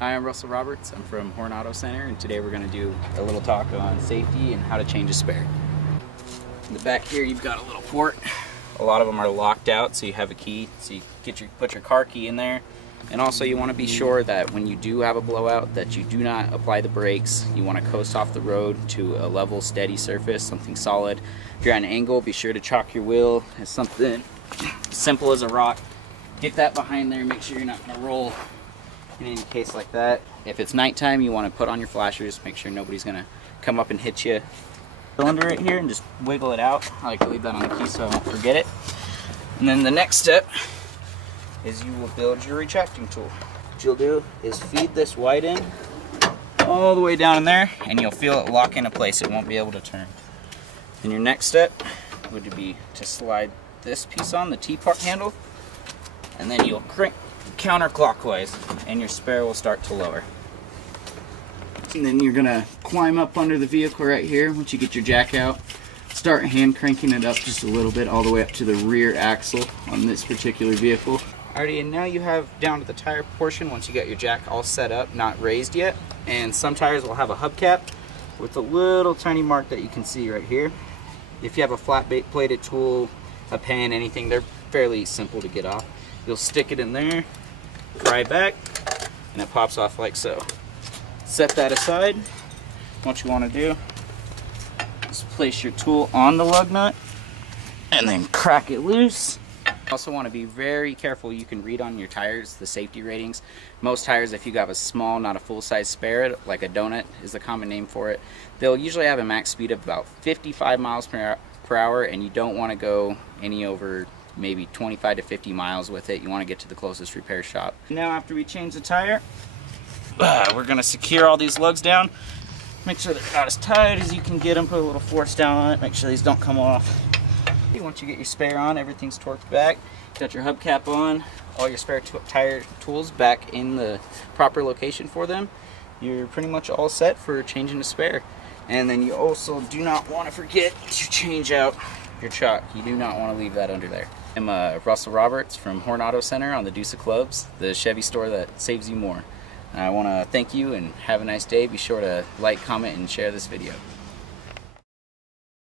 Hi, I'm Russell Roberts. I'm from Horne Auto Center, and today we're going to do a little talk on safety and how to change a spare. In the back here, you've got a little port. A lot of them are locked out, so you have a key, so you put your car key in there. And also, you want to be sure that when you do have a blowout, that you do not apply the brakes. You want to coast off the road to a level, steady surface, something solid. If you're at an angle, be sure to chalk your wheel as something simple as a rock. Get that behind there. Make sure you're not going to roll in any case like that. If it's nighttime, you want to put on your flashers. Make sure nobody's going to come up and hit you. Cylinder right here and just wiggle it out. I like to leave that on the key so I won't forget it. And then the next step is you will build your retracting tool. What you'll do is feed this white in all the way down in there, and you'll feel it lock into place. It won't be able to turn. Then your next step would be to slide this piece on, the T-part handle, and then you'll crank counterclockwise and your spare will start to lower. And then you're gonna climb up under the vehicle right here. Once you get your jack out, start hand cranking it up just a little bit all the way up to the rear axle on this particular vehicle. Alrighty, and now you have down to the tire portion once you got your jack all set up, not raised yet. And some tires will have a hubcap with a little tiny mark that you can see right here. If you have a flat plated tool, a pen, anything, they're fairly simple to get off. You'll stick it in there, pry back, and it pops off like so. Set that aside. What you want to do is place your tool on the lug nut and then crack it loose. Also want to be very careful. You can read on your tires the safety ratings. Most tires, if you have a small, not a full-size spare, like a donut is the common name for it, they'll usually have a max speed of about 55 miles per hour, and you don't want to go any over maybe 25 to 50 miles with it. You want to get to the closest repair shop. Now after we change the tire, we're going to secure all these lugs down. Make sure they're not as tight as you can get them. Put a little force down on it. Make sure these don't come off. Once you get your spare on, everything's torqued back. Got your hubcap on, all your spare tire tools back in the proper location for them. You're pretty much all set for changing the spare. And then you also do not want to forget to change out your chock. You do not want to leave that under there. I'm Russell Roberts from Horne Auto Center on the Deuce of Clubs, the Chevy store that saves you more. I want to thank you and have a nice day. Be sure to like, comment, and share this video.